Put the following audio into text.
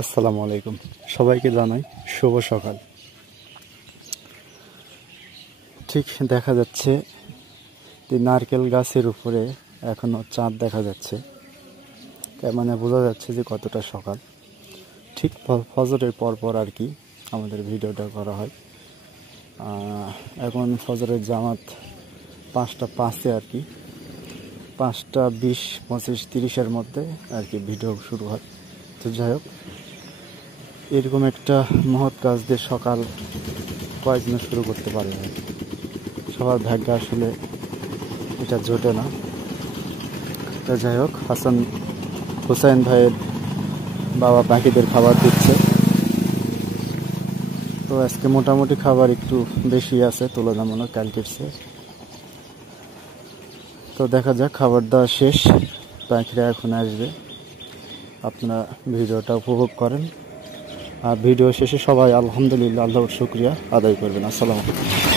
আসসালামু আলাইকুম, সবাইকে জানাই শুভ সকাল। ঠিক দেখা যাচ্ছে যে নারকেল গাছের উপরে এখনো চাঁদ দেখা যাচ্ছে, তার মানে বোঝা যাচ্ছে যে কতটা সকাল। ঠিক ফজরের পরপর আর কি আমাদের ভিডিওটা করা হয়। এখন ফজরের জামাত 5টা 5-এ আর কি, 5টা 20, 25, 30-এর মধ্যে আর কি ভিডিও শুরু হয়। তো যাই হোক, এরকম একটা মহৎ কাজ দিয়ে সকাল কয়েকদিন শুরু করতে পারে না, সবার ভাগ্য আসলে এটা জোটে না। তো যাই হোক, হুসাইন ভাইয়ের বাবা পাখিদের খাবার দিচ্ছে। তো আজকে মোটামুটি খাবার একটু বেশি আছে তুলনামূলক কালকের চেয়ে। তো দেখা যাক, খাবার দাওয়া শেষ, পাখিরা এখন আসবে। আপনারা ভিডিওটা উপভোগ করেন, আর ভিডিও শেষে সবাই আলহামদুলিল্লাহ, আল্লাহর শুকরিয়া আদায় করবেন। আসসালামু আলাইকুম।